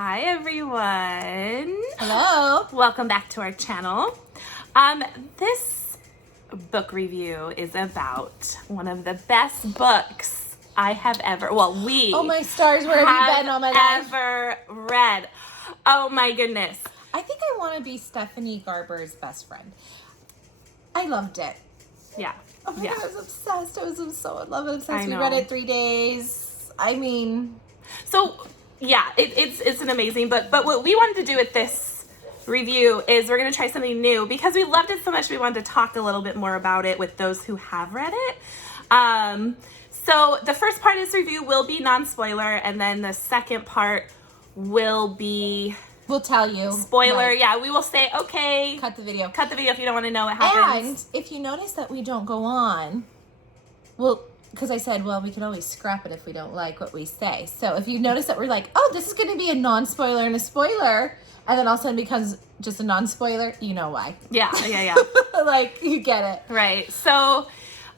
Hi everyone. Hello. Welcome back to our channel. This book review is about one of the best books I have ever, Oh my stars, where have you been? Oh my gosh. ever read. Oh my goodness. I think I want to be Stephanie Garber's best friend. I loved it. Yeah. Oh my yeah. God, I was obsessed. I was so in love and obsessed. I We know. read it 3 days. I mean, So yeah, it's an amazing book. But what we wanted to do with this review is we're going to try something new because we loved it so much. We wanted to talk a little bit more about it with those who have read it. So the first part of this review will be non-spoiler, and then the second part will be we'll tell you. spoiler. Like, Yeah, we will say, okay, cut the video. cut the video if you don't want to know what happens. And if you notice that we don't go on, well, because I said, well, we can always scrap it if we don't like what we say. So if you notice that we're like, oh, this is going to be a non-spoiler and a spoiler, and then all of a sudden becomes just a non-spoiler, you know why. Yeah. Like, you get it. Right. So,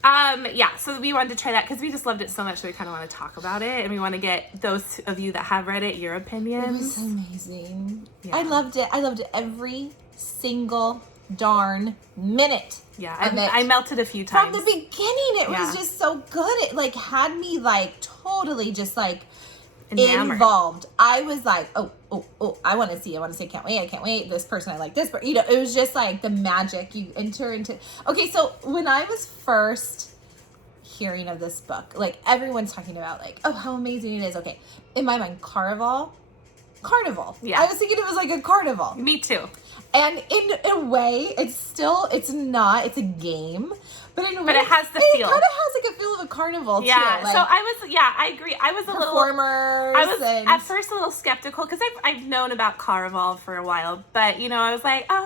yeah, so we wanted to try that because we just loved it so much that we kind of want to talk about it, and we want to get those of you that have read it, your It opinions. was amazing. Yeah. I loved it. I loved it every single darn minute. Yeah, of it. I melted a few From times. the beginning, it Yeah. was just so good. It like had me like totally just like Enamored. involved. I was like, oh, I want to see. Can't wait. This person, I like this. But, it was just like the magic. You enter into. Okay, so when I was first hearing of this book, like everyone's talking about like, oh, how amazing it is. Okay, in my mind, Carnival. Yeah. I was thinking it was like a carnival. Me too. And in a way, it's a game. But in a way, it has the feel. It kind of has like a feel of a carnival Yeah. too. Like, So I agree. I was a little. performers. I was and, at first a little skeptical because I've known about Caraval for a while, but I was like, oh,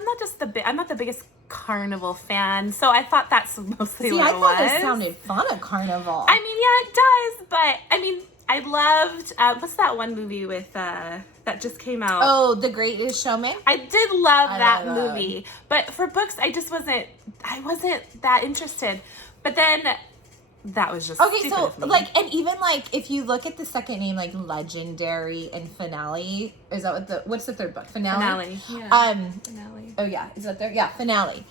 I'm not the biggest Carnival fan, so I thought that's mostly see, what I it thought was. it sounded fun at carnival. I mean, yeah, it does, but I mean, I loved what's that one movie with that just came out? Oh, The Greatest Showman. I did love that love that movie, but for books, I wasn't that interested. But then that was just Okay, stupid so of me. like, and even like if you look at the second name, like Legendary and Finale, is that what's the third book? Finale. Yeah. Um. Finale. Oh yeah, is that there? Yeah, Finale.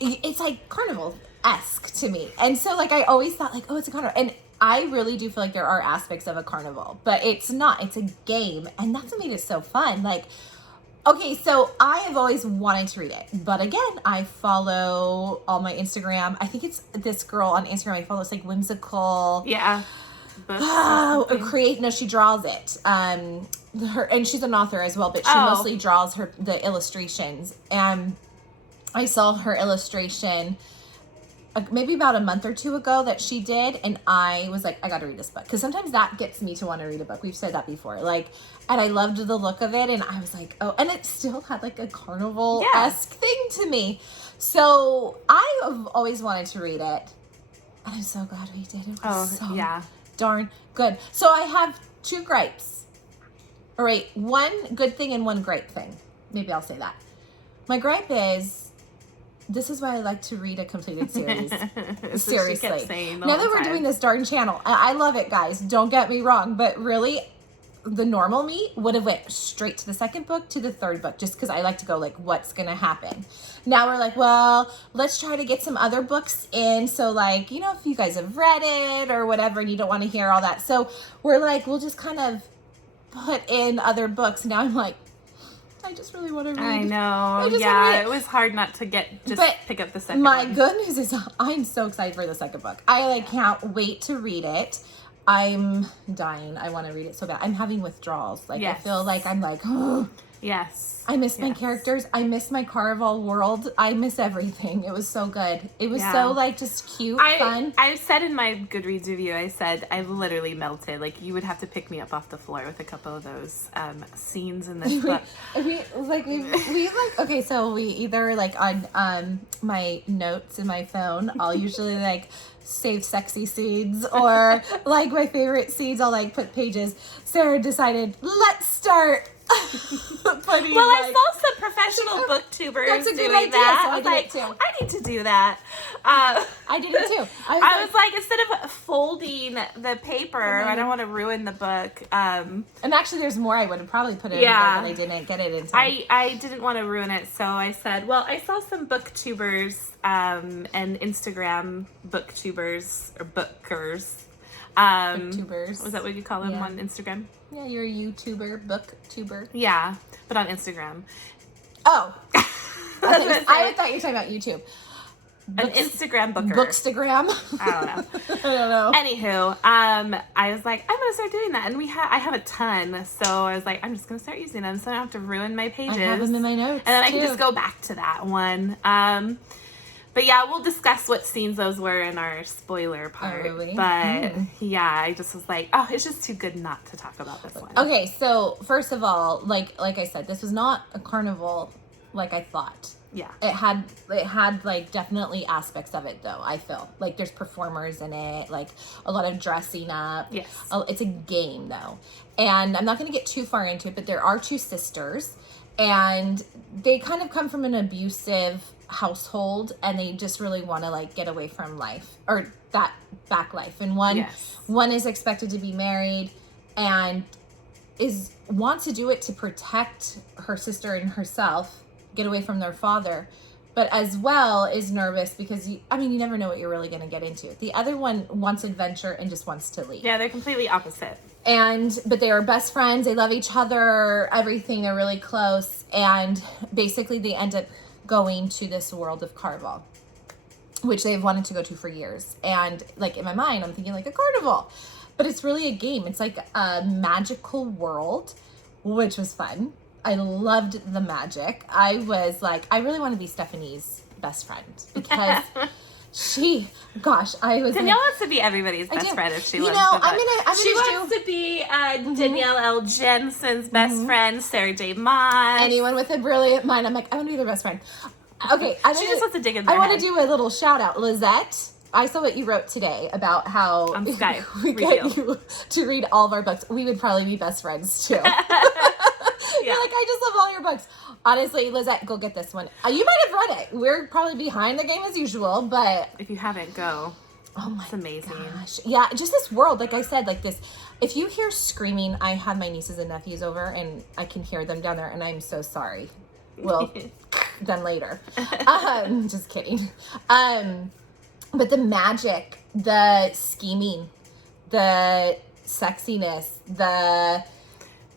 It's like carnival-esque to me, and so like I always thought like, oh, it's a carnival, and I really do feel like there are aspects of a carnival, but it's not. It's a game, and that's what made it so fun. Like, okay, so I have always wanted to read it, but again, I follow all my Instagram. I think it's this girl on Instagram I follow. It's like whimsical. Yeah. Books or something. No, she draws it. And she's an author as well, but she Oh. mostly draws the illustrations. And I saw her illustration maybe about a month or two ago that she did, and I was like, I gotta read this book, because sometimes that gets me to want to read a book. We've said that before, like, and I loved the look of it, and I was like, oh, and it still had like a carnival-esque thing to me, so I have always wanted to read it, and I'm so glad we did. It was so darn good. So I have 2 gripes. All right, 1 good thing and 1 gripe thing. Maybe I'll say that. My gripe is, this is why I like to read a completed series. That's what Seriously. she kept saying the Now whole that we're time. doing this darn channel, I love it, guys. Don't get me wrong, but really, the normal me would have went straight to the second book, to the third book, just because I like to go like, what's gonna happen? Now we're like, well, let's try to get some other books in. So like, if you guys have read it or whatever, and you don't want to hear all that, so we're like, we'll just kind of put in other books. Now I'm like, I just really want to read. I know. wanna Yeah, read it was hard not to pick up the second My one. good news is I'm so excited for the second book. I can't wait to read it. I'm dying. I want to read it so bad. I'm having withdrawals. Like, Yes. I feel like I'm like, oh, Yes. I miss my Yes. characters. I miss my Caraval world. I miss everything. It was so good. It was Yeah. so like just cute, fun. I said in my Goodreads review, I said I literally melted. Like, you would have to pick me up off the floor with a couple of those scenes in this book. we okay, so we either like on my notes in my phone, I'll usually like save sexy scenes, or like my favorite scenes, I'll like put pages. Sarah decided, let's start Putting, Well, like, I saw some professional booktubers that's a good doing idea, that. so I I was did like, it too. I need to do that. I did it too. I was like, instead of folding the paper, I don't want to ruin the book. And actually, there's more I would have probably put in Yeah. there, but I didn't get it in time. I didn't want to ruin it, so I said, well, I saw some booktubers and Instagram booktubers or bookers. Booktubers. Was that what you call them Yeah. on Instagram? Yeah, you're a YouTuber, booktuber. Yeah, but on Instagram. Oh. That's what I I thought you were talking about YouTube. An Instagram booker. Bookstagram. I don't know. I don't know. Anywho, I was like, I'm gonna start doing that, and I have a ton, so I was like, I'm just gonna start using them, so I don't have to ruin my pages. I have them in my notes, and then I too. can just go back to that one. But yeah, we'll discuss what scenes those were in our spoiler part. Oh, really? But yeah, I just was like, oh, it's just too good not to talk about this one. Okay, so first of all, like I said, this was not a carnival like I thought. Yeah. It had like definitely aspects of it though, I feel. Like there's performers in it, like a lot of dressing up. Yes. It's a game though. And I'm not going to get too far into it, but there are two sisters and they kind of come from an abusive household and they just really want to like get away from life or that back life. And one is expected to be married and wants to do it to protect her sister and herself, get away from their father, but as well is nervous because you never know what you're really going to get into. The other one wants adventure and just wants to leave. Yeah, they're completely opposite. But they are best friends. They love each other, everything. They're really close. And basically they end up going to this world of Caraval, which they've wanted to go to for years. And like in my mind, I'm thinking like a carnival, but it's really a game. It's like a magical world, which was fun. I loved the magic. I was like, I really want to be Stephanie's best friend because Danielle wants to be everybody's best friend if she loves the book. She wants to be Danielle L. Jensen's best friend, Sarah J. Maas. Anyone with a brilliant mind. I'm like, I want to be their best friend. Okay. She just wants to dig in their I want head. to do a little shout out. Lizette, I saw what you wrote today about how Sky we get you to read all of our books. We would probably be best friends too. You're like, I just love all your books. Honestly, Lizette, go get this one. You might have read it. We're probably behind the game as usual, but if you haven't, go. Oh my It's amazing. gosh. Yeah, just this world, like I said, like this. If you hear screaming, I have my nieces and nephews over and I can hear them down there and I'm so sorry. Well, then later. Just kidding. But the magic, the scheming, the sexiness,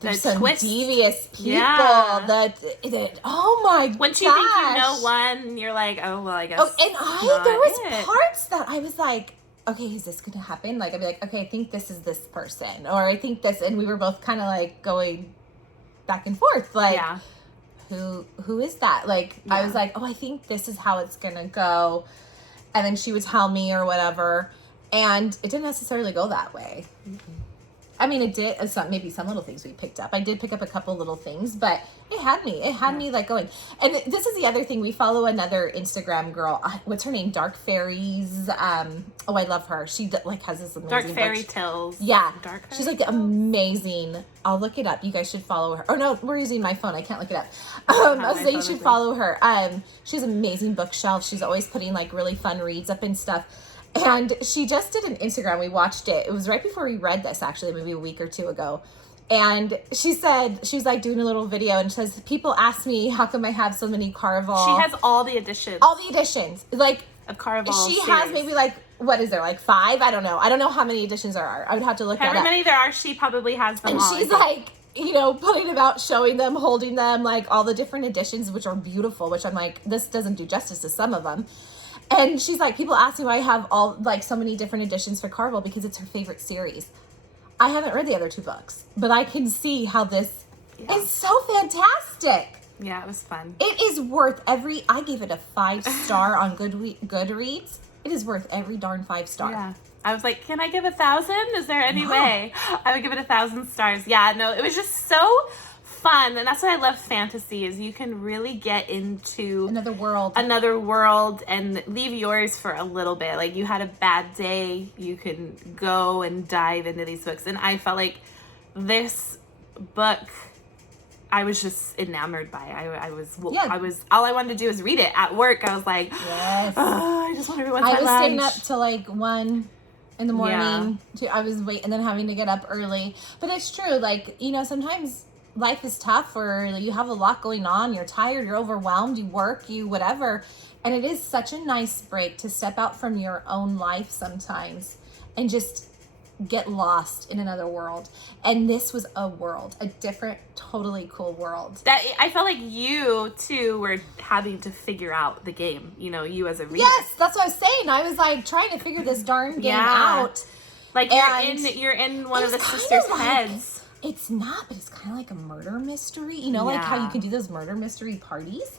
there's some twist. devious people. Yeah. Oh my gosh. Once you think you know one, you're like, oh, well, I guess. Oh, and there was parts that I was like, okay, is this going to happen? Like, I'd be like, okay, I think this is this person. Or I think this, and we were both kind of like going back and forth. Like, who is that? Like, I was like, oh, I think this is how it's going to go. And then she would tell me or whatever. And it didn't necessarily go that way. Mm-hmm. I mean, it did. Maybe some little things we picked up. I did pick up a couple little things, but it had me. It had me like going. And this is the other thing. We follow another Instagram girl. What's her name? Dark Fairies. I love her. She like has this amazing Dark Fairy book. Tales. Yeah. Dark Fairy She's like Tales? amazing. I'll look it up. You guys should follow her. Oh no, we're using my phone. I can't look it up. So you should follow her. She has an amazing bookshelf. She's always putting like really fun reads up and stuff. And she just did an Instagram. We watched it. It was right before we read this, actually, maybe a week or two ago. And she said, she's like doing a little video and says, people ask me, how come I have so many Caraval? She has all the editions. All the editions. Like, of Caraval She series. has maybe like, what is there, like 5? I don't know. I don't know how many editions there are. I would have to look that up. However many there are, she probably has them and all. she's like, putting them out, showing them, holding them, like all the different editions, which are beautiful, which I'm like, this doesn't do justice to some of them. And she's like, people ask me why I have all, like, so many different editions for Caraval because it's her favorite series. I haven't read the other 2 books, but I can see how this is so fantastic. Yeah, it was fun. It is worth I gave it a 5-star on Goodreads. It is worth every darn 5-star. Yeah. I was like, can I give 1,000? Is there any way? I would give it 1,000 stars. Yeah, no, it was just so fun. And that's why I love fantasy is you can really get into another world and leave yours for a little bit. Like you had a bad day, you can go and dive into these books. And I felt like this book, I was just enamored by. I was Yeah. all I wanted to do was read it at work. I was like, Yes. oh, I just want everyone's I was lunch. staying up till like 1 in the morning. I was and then having to get up early. But it's true. Like, you know, sometimes life is tough, or you have a lot going on. You're tired. You're overwhelmed. You work. You whatever. And it is such a nice break to step out from your own life sometimes and just get lost in another world. And this was a world, a different, totally cool world. That I felt like you too were having to figure out the game. You know, you as a reader. Yes, that's what I was saying. I was like trying to figure this darn game out. Like you're in one of the sisters' heads. It's not, but it's kind of like a murder mystery. You know, like how you can do those murder mystery parties.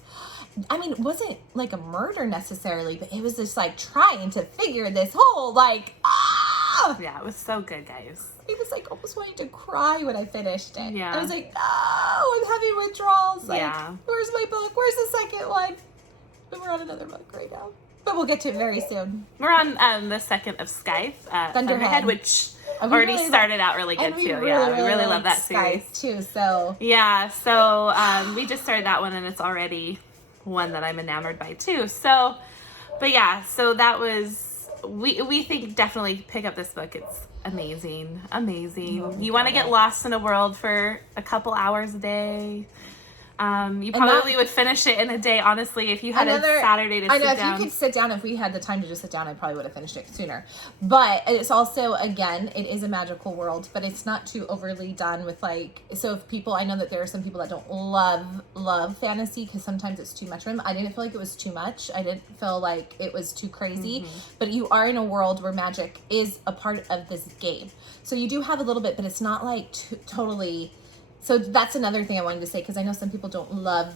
I mean, it wasn't like a murder necessarily, but it was just like trying to figure this whole like Yeah, it was so good, guys. I was like almost wanting to cry when I finished it. Yeah. I was like, no, I'm having withdrawals. Like, Yeah. where's my book? Where's the second one? But we're on another book right now. But we'll get to it very soon. We're on the second of Scythe, Thunderhead, which already started out really good too. We really love that series too. So yeah, so we just started that one, and it's already one that I'm enamored by too. So, but yeah, so that was we think definitely pick up this book. It's amazing. You want to get lost in a world for a couple hours a day. You probably would finish it in a day, honestly, if you had a Saturday to sit down. If you could sit down, if we had the time to just sit down, I probably would have finished it sooner. But it's also, again, it is a magical world, but it's not too overly done with like, so if people, I know that there are some people that don't love fantasy because sometimes it's too much for them. I didn't feel like it was too much. I didn't feel like it was too crazy, but you are in a world where magic is a part of this game. So you do have a little bit, but it's not like totally... So that's another thing I wanted to say, because I know some people don't love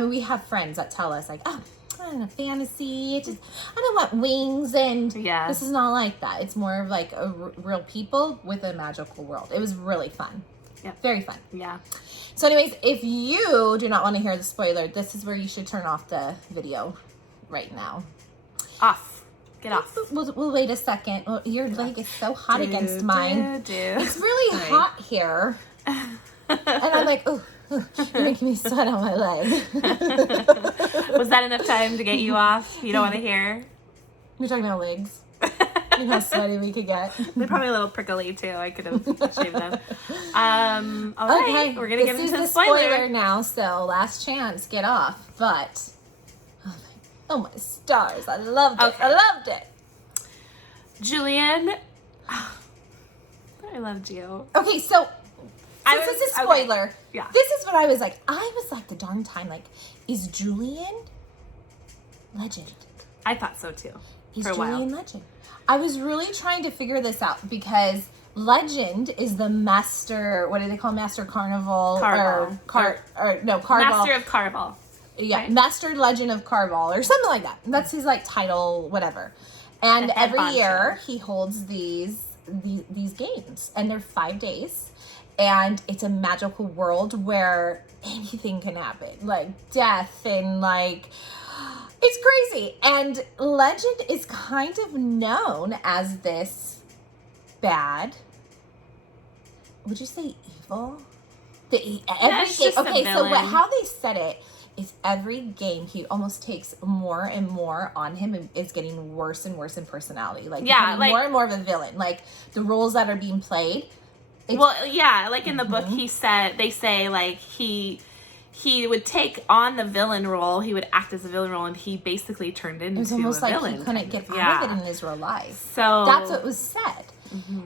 we have friends that tell us like, oh, I don't know, fantasy. I don't want wings, and this is not like that. It's more of like real people with a magical world. It was really fun. Yeah, very fun. Yeah. So anyways, if you do not want to hear the spoiler, this is where you should turn off the video right now. Off. Get off. We'll wait a second. Well, your leg is so hot against mine. It's really hot here. And I'm like, ooh, you're making me sweat on my leg. Was that enough time to get you off? You don't want to hear? You're talking about legs. You know how sweaty we could get. They're probably a little prickly too. I could have shaved them. All right, we're gonna get into the spoiler now. So last chance, get off. But oh my stars, I loved it. I loved it. Julian, I loved you. Okay, so. This is a spoiler. Okay. Yeah. This is what I was like. I was like the darn time, like, is Julian legend? I thought so too. Is Julian legend? I was really trying to figure this out because legend is the master. What do they call Master Carnival? Caraval. Caraval. Master of Caraval. Yeah, right? Master Legend of Caraval or something like that. That's his like title, whatever. And every year he holds these games, and they're 5 days. And it's a magical world where anything can happen, like death and like, it's crazy. And legend is kind of known as this bad, would you say evil? How they said it is every game he almost takes more and more on him and is getting worse and worse in personality. Like, more and more of a villain. Like the roles that are being played. Like in the book, they say like he would take on the villain role. He would act as a villain role, and he basically turned into a villain. It was almost like he couldn't get out of it in his real life. So that's what was said.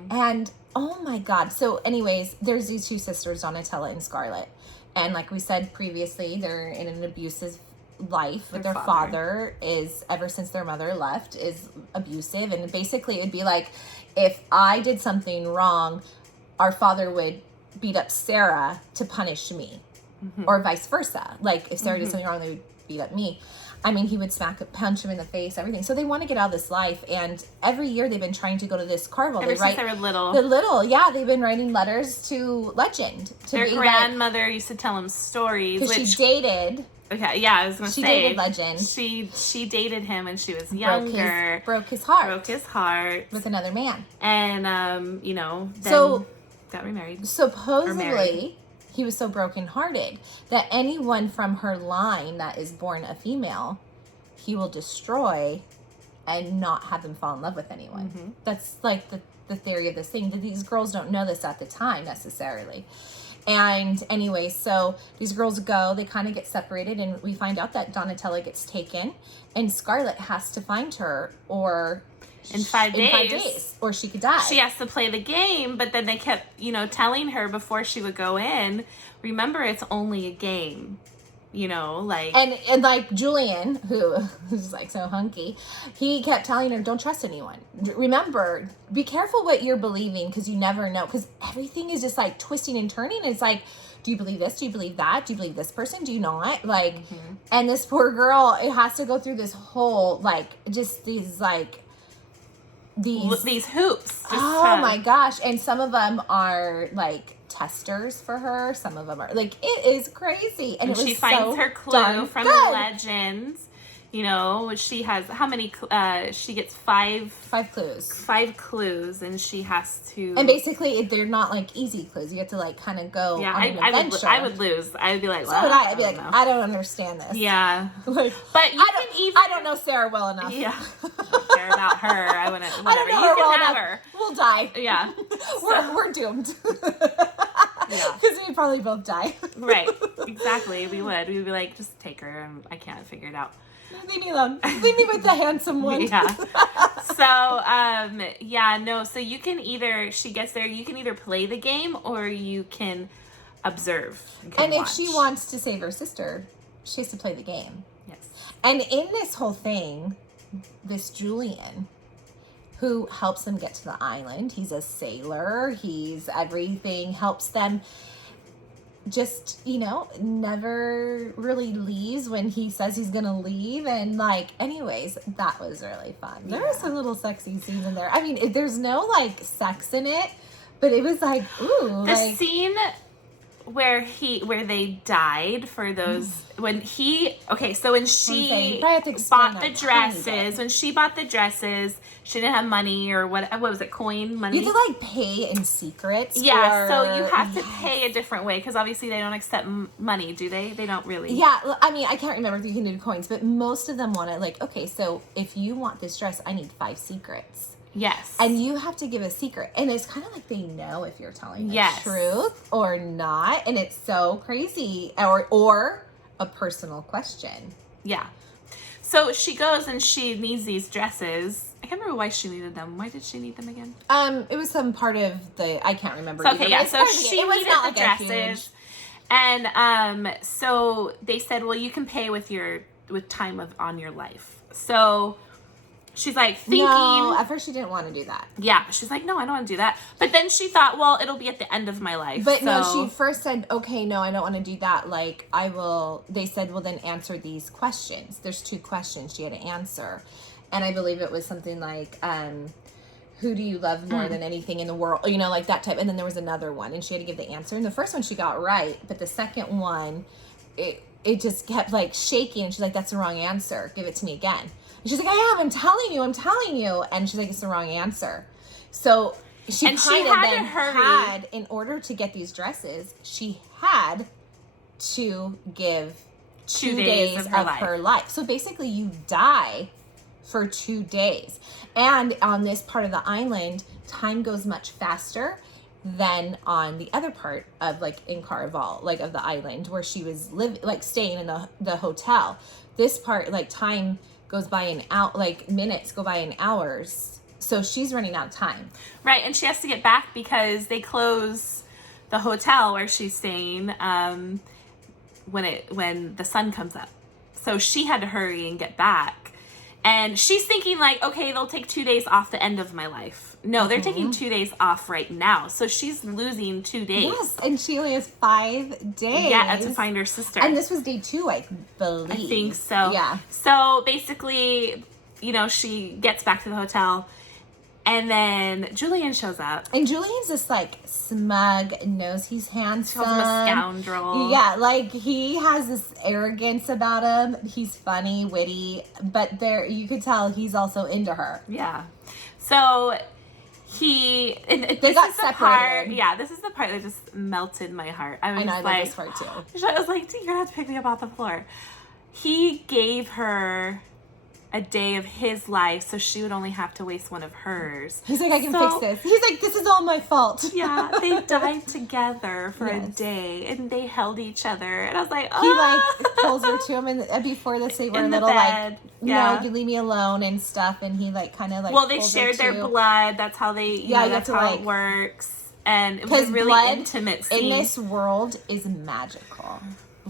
And oh my God. So anyways, there's these two sisters, Donatella and Scarlett. And like we said previously, they're in an abusive life with their father is, ever since their mother left, is abusive. And basically it'd be like, if I did something wrong, our father would beat up Sarah to punish me, or vice versa. Like if Sarah did something wrong, they would beat up me. I mean, he would punch him in the face, everything. So they want to get out of this life, and every year they've been trying to go to this Caraval. Ever since they were little. They've been writing letters to Legend. Their grandmother used to tell them stories. Because she dated. Okay, yeah, I was going to say. She dated Legend. She dated him when she was younger. Broke his heart. With another man. And, then got remarried. Supposedly, he was so brokenhearted that anyone from her line that is born a female, he will destroy and not have them fall in love with anyone. Mm-hmm. That's like the theory of this thing. That these girls don't know this at the time necessarily. And anyway, so these girls go, they kind of get separated, and we find out that Donatella gets taken, and Scarlett has to find her, or in 5 days, or she could die. She has to play the game, but then they kept, telling her before she would go in, remember, it's only a game. Like... And like Julian, who's like so hunky, he kept telling her, don't trust anyone. Remember, be careful what you're believing, because you never know. Because everything is just like twisting and turning. And it's like, do you believe this? Do you believe that? Do you believe this person? Do you not? Like, and this poor girl, it has to go through this whole, like, just these, like... These hoops. My gosh. And some of them are, like... testers for her. Some of them are like, it is crazy. And she finds her clue from the legends. She has how many? She gets five clues. 5 clues, and she has to. And basically, they're not like easy clues. You have to like kind of go. Yeah, I would lose. I would be like, well, I'd be like, I don't understand this. Yeah, like, but I don't know Sarah well enough. Yeah, I don't care about her. I wouldn't. Whatever. I don't know you her can well have enough. her. We'll die. Yeah, we're doomed. Yeah, because we'd probably both die. Right. Exactly. We would. We'd be like, just take her. And I can't figure it out. Leave me alone. Leave me with the handsome one. Yeah. So, so you can either, she gets there, you can either play the game or you can observe. And if she wants to save her sister, she has to play the game. Yes. And in this whole thing, this Julian, who helps them get to the island, he's a sailor, he's everything, helps them, just, never really leaves when he says he's gonna leave. And like, anyways, that was really fun. There were some little sexy scenes in there. I mean, there's no like sex in it, but it was like, ooh. The scene where they died for those when she bought the dresses, she didn't have money or what was it, money? You had to like pay in secrets. Yeah, so you have to pay a different way, because obviously they don't accept money, do they? They don't really. Yeah, I mean, I can't remember if you can do coins, but most of them want it like, okay, so if you want this dress, I need 5 secrets. Yes. And you have to give a secret. And it's kind of like they know if you're telling the truth or not. And it's so crazy. Or a personal question. Yeah. So she goes and she needs these dresses. I can't remember why she needed them. Why did she need them again? It was some part of I can't remember. So, okay, yeah. So she needed the dresses. And so they said, well, you can pay with time on your life. So she's like thinking. No, at first she didn't want to do that. Yeah, she's like, no, I don't want to do that. But then she thought, well, it'll be at the end of my life. But no, she first said, okay, no, I don't want to do that. Like, I will. They said, well, then answer these questions. There's 2 questions she had to answer, and I believe it was something like, who do you love more than anything in the world? Like that type. And then there was another one, and she had to give the answer. And the first one she got right, but the second one, it just kept like shaking. And she's like, that's the wrong answer. Give it to me again. And she's like, I'm telling you. And she's like, it's the wrong answer. So she had, in order to get these dresses, she had to give 2 days of her life. So basically you die for 2 days. And on this part of the island, time goes much faster than on the other part of like in Caraval, like of the island where she was staying in the hotel. This part, like time goes by minutes go by in hours. So she's running out of time. Right, and she has to get back because they close the hotel where she's staying when the sun comes up. So she had to hurry and get back. And she's thinking like, okay, they'll take 2 days off the end of my life. No, they're taking 2 days off right now. So she's losing 2 days. Yes, and she only has 5 days. Yeah, to find her sister. And this was day 2, I believe. I think so. Yeah. So basically, she gets back to the hotel, and then Julian shows up. And Julian's just like smug, knows he's handsome. Calls him a scoundrel. Yeah, like he has this arrogance about him. He's funny, witty, but you could tell he's also into her. Yeah. So They got separated. This is the part that just melted my heart. I love this part too. I was like, you're gonna have to pick me up off the floor. He gave her a day of his life so she would only have to waste one of hers. He's like, I can fix this. He's like, this is all my fault. Yeah, they died together for a day and they held each other. And I was like, oh. He like pulls her to him and before this they were a little bed. Like, no, you leave me alone and stuff. And he like kind of like, well, they shared their blood. That's how they, that's how it works. And it was a really intimate scene. In this world is magical.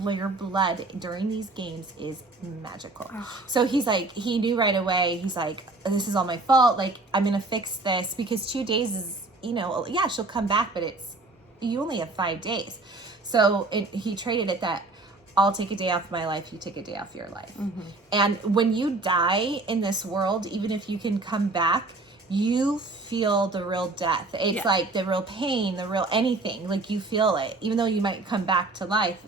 Your blood during these games is magical. So he's like, he knew right away. He's like, this is all my fault. Like, I'm going to fix this because 2 days is, she'll come back, but you only have 5 days. So he traded it that I'll take a day off my life. You take a day off your life. Mm-hmm. And when you die in this world, even if you can come back, you feel the real death. It's like the real pain, the real anything. Like you feel it, even though you might come back to life.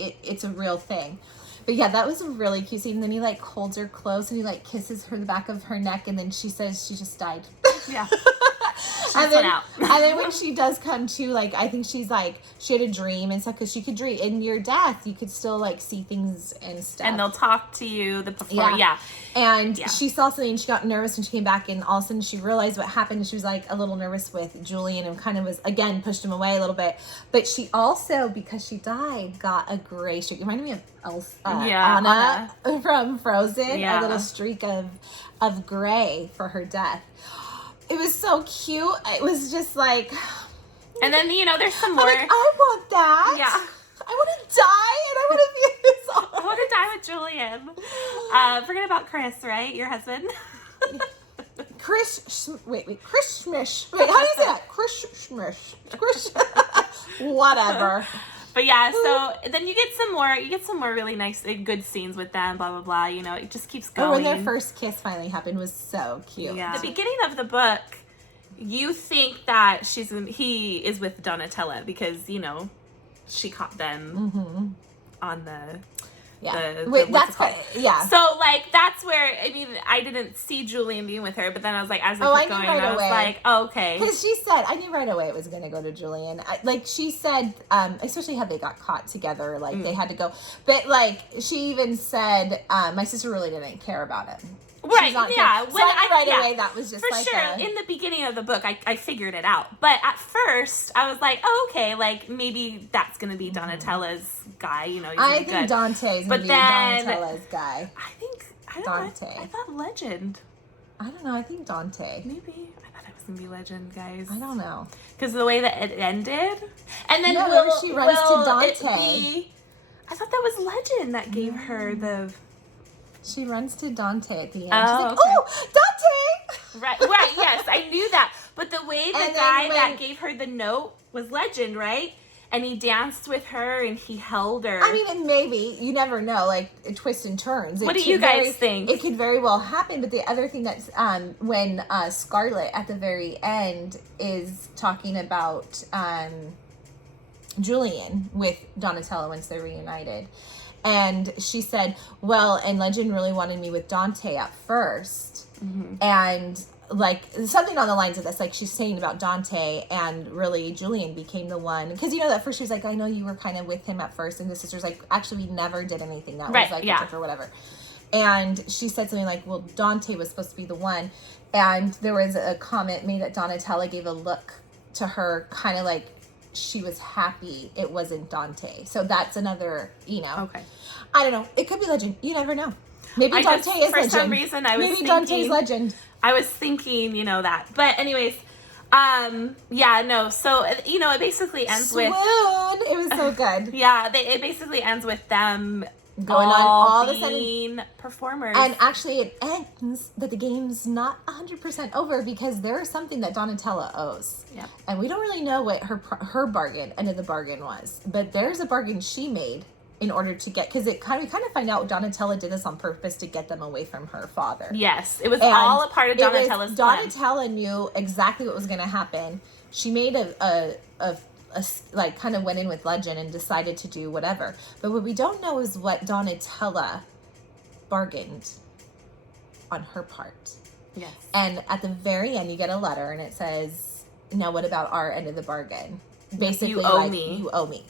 It's a real thing. But yeah, that was a really cute scene. And then he like holds her close and he like kisses her the back of her neck and then she says she just died. Yeah. and then when she does come to, like, I think she's like, she had a dream and stuff because she could dream. In your death, you could still like see things and stuff. And they'll talk to you And she saw something and she got nervous when she came back and all of a sudden she realized what happened. She was like a little nervous with Julian and kind of was, again, pushed him away a little bit. But she also, because she died, got a gray streak. It reminded me of Anna from Frozen. A little streak of gray for her death. It was so cute. It was just like... And then, there's some more. Like, I want that. Yeah. I want to die and I want to be in this all. I want to die with Julian. Forget about Chris, right? Your husband. Chris Schmish. Wait, how do you say that? Chris Schmish. Chris. Whatever. But yeah, so then you get some more really nice, good scenes with them, blah, blah, blah. It just keeps going. When their first kiss finally happened was so cute. Yeah. The beginning of the book, you think that he is with Donatella because, she caught them on the... Yeah. So, like, that's where, I didn't see Julian being with her, but then I was like, as I kept going, I was like, oh, okay. Because she said, I knew right away it was going to go to Julian. She said, especially how they got caught together, like, they had to go. But, like, she even said, my sister really didn't care about it. Right, yeah. So away, that was just for like sure. In the beginning of the book, I figured it out. But at first, I was like, oh, okay, like, maybe that's going to be Donatella's guy, he's I think Dante's going to be Donatella's guy. I thought Legend. I don't know, I think Dante. Maybe. I thought it was going to be Legend, guys. I don't know. Because of the way that it ended. And then she runs to Dante. I thought that was Legend that gave her the... She runs to Dante at the end. Oh, she's like, okay. oh, Dante! Right, yes, I knew that. But the way the guy that gave her the note was Legend, right? And he danced with her and he held her. And maybe, you never know, like, twists and turns. What do you guys think? It could very well happen, but the other thing that's, when Scarlett at the very end is talking about Julian with Donatella once they're reunited. And she said, well, and Legend really wanted me with Dante at first. Mm-hmm. And, like, something on the lines of this, like, she's saying about Dante, and really Julian became the one. Because, at first she was like, I know you were kind of with him at first. And the sister's like, actually, we never did anything. That was, like, or whatever. And she said something like, well, Dante was supposed to be the one. And there was a comment made that Donatella gave a look to her, kind of like, she was happy it wasn't Dante. So that's another, Okay. I don't know. It could be Legend. You never know. Maybe Dante is Legend. For some reason, Maybe Dante's Legend. I was thinking, that. But anyways, so, it basically ends with... It was so good. Yeah, it basically ends with them going on all the sudden performers. And actually it ends that the game's not 100% over because there's something that Donatella owes. Yeah. And we don't really know what her bargain, end of the bargain was. But there's a bargain she made in order to get, because we kind of find out Donatella did this on purpose to get them away from her father. Yes, it was all a part of Donatella's plan. Donatella knew exactly what was going to happen. She made kind of went in with Legend and decided to do whatever. But what we don't know is what Donatella bargained on her part. Yes. And at the very end, you get a letter, and it says, now what about our end of the bargain? Basically, you owe me. You owe me.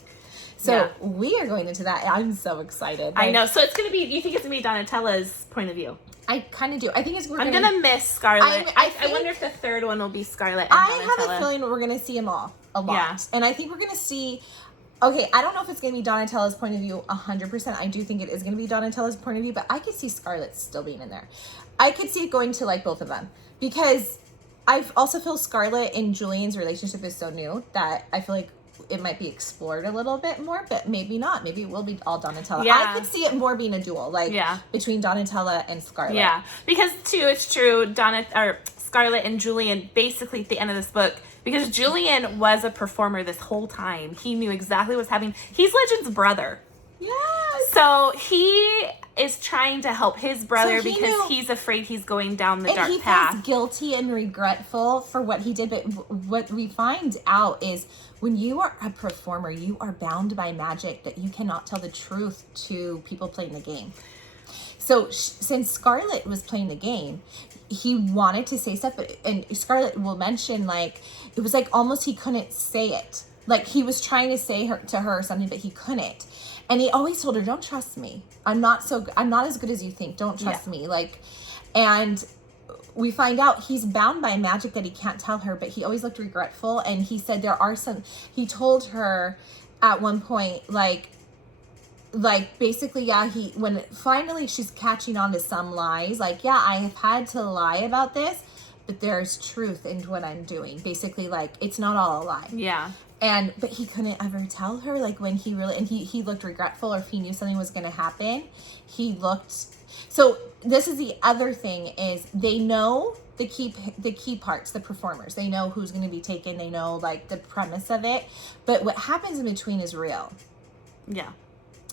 So we are going into that. I'm so excited. I know. So it's going to be, you think it's going to be Donatella's point of view? I kind of do. I think I'm going to miss Scarlet. I wonder if the third one will be Scarlet and Donatella. I have a feeling we're going to see them all a lot. Yeah. And I think we're going to see, okay, I don't know if it's going to be Donatella's point of view 100%. I do think it is going to be Donatella's point of view, but I could see Scarlet still being in there. I could see it going to like both of them, because I also feel Scarlet and Julian's relationship is so new that I feel like it might be explored a little bit more, but maybe not. Maybe it will be all Donatella. Yeah. I could see it more being a duel, like between Donatella and Scarlet. Yeah, because too, it's true. Scarlet and Julian, basically at the end of this book, because Julian was a performer this whole time. He knew exactly what's happening. He's Legend's brother. Yes. So he is trying to help his brother because he's afraid he's going down the dark path. Feels guilty and regretful for what he did. But what we find out is when you are a performer, you are bound by magic that you cannot tell the truth to people playing the game. So since Scarlet was playing the game, he wanted to say stuff, and Scarlet will mention, like, it was like almost he couldn't say it. Like he was trying to say to her something, but he couldn't. And he always told her, don't trust me. I'm not as good as you think. Don't trust me. Like, and we find out he's bound by magic that he can't tell her, but he always looked regretful. And he said he told her at one point, like basically, when finally she's catching on to some lies, like, I have had to lie about this, but there's truth in what I'm doing. Basically, like, it's not all a lie. Yeah. But he couldn't ever tell her, like, when he really, and he looked regretful, or if he knew something was going to happen, he looked. So this is the other thing, is they know the key parts, the performers. They know who's going to be taken. They know, like, the premise of it. But what happens in between is real. Yeah.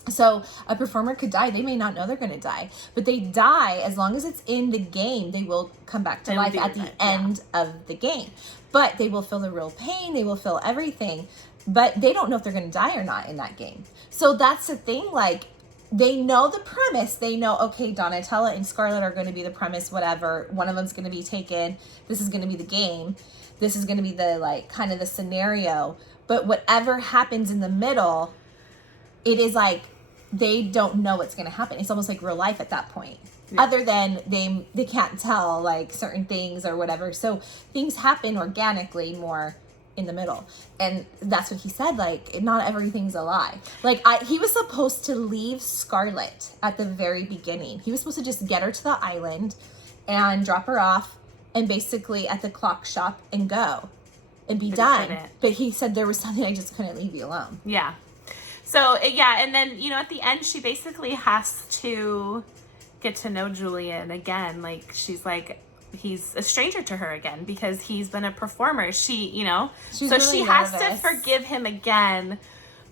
So a performer could die. They may not know they're going to die, but they die as long as it's in the game. They will come back to life at the end of the game, but they will feel the real pain. They will feel everything, but they don't know if they're going to die or not in that game. So that's the thing. Like, they know the premise. They know, okay, Donatella and Scarlet are going to be the premise, whatever. One of them's going to be taken. This is going to be the game. This is going to be the, like, kind of the scenario, but whatever happens in the middle, it is like, they don't know what's going to happen. It's almost like real life at that point. Yeah. Other than they can't tell, like, certain things or whatever. So things happen organically more in the middle. And that's what he said. Like, not everything's a lie. Like, he was supposed to leave Scarlet at the very beginning. He was supposed to just get her to the island and drop her off and basically at the clock shop and go and be done. But he said there was something, I just couldn't leave you alone. Yeah. So, and then, at the end, she basically has to get to know Julian again. Like, she's like, he's a stranger to her again because he's been a performer. She's so really she has to forgive him again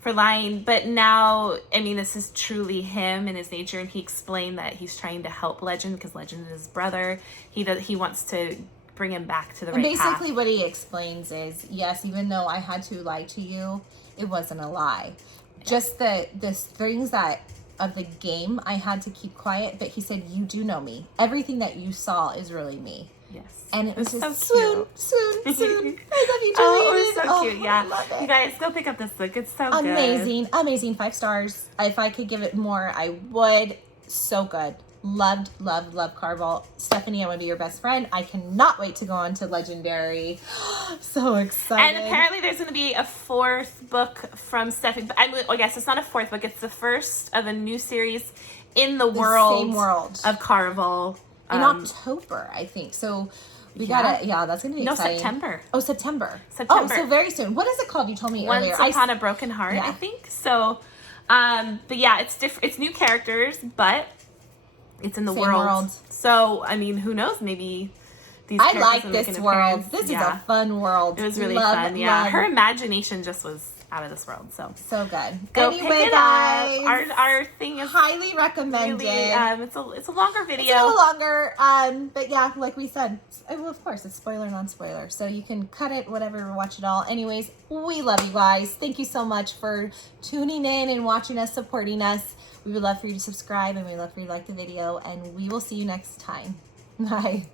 for lying. But now, I mean, this is truly him and his nature. And he explained that he's trying to help Legend because Legend is his brother. He wants to bring him back to the right path. Basically, what he explains is, yes, even though I had to lie to you, it wasn't a lie. Just the things that of the game I had to keep quiet, but he said, you do know me. Everything that you saw is really me. Yes. And it was just so soon. I love you, Julie. Oh, it was so cute. Yeah. I love it. You guys, go pick up this book. It's so good. Amazing. 5 stars. If I could give it more, I would. So good. Loved Caraval. Stephanie, I want to be your best friend. I cannot wait to go on to Legendary. So excited. And apparently there's going to be a 4th book from Stephanie. I guess it's not a 4th book. It's the first of a new series in the same world of Caraval. In October, I think. So we gotta, that's going to be exciting. September. Oh, September. Oh, so very soon. What is it called? You told me earlier. Once Upon a Broken Heart, I think. So, but yeah, it's different. It's new characters, but it's in the world. So, I mean, who knows? Maybe these characters I like this world. This is a fun world. It was really fun. Yeah. Her imagination just was out of this world. So good. Go anyway, pick it guys, up. Our thing is highly recommended. Really, it's a longer video. It's a little longer. But yeah, like we said, well, of course, it's spoiler, non-spoiler. So you can cut it, whatever, watch it all. Anyways, we love you guys. Thank you so much for tuning in and watching us, supporting us. We would love for you to subscribe, and we'd love for you to like the video, and we will see you next time. Bye.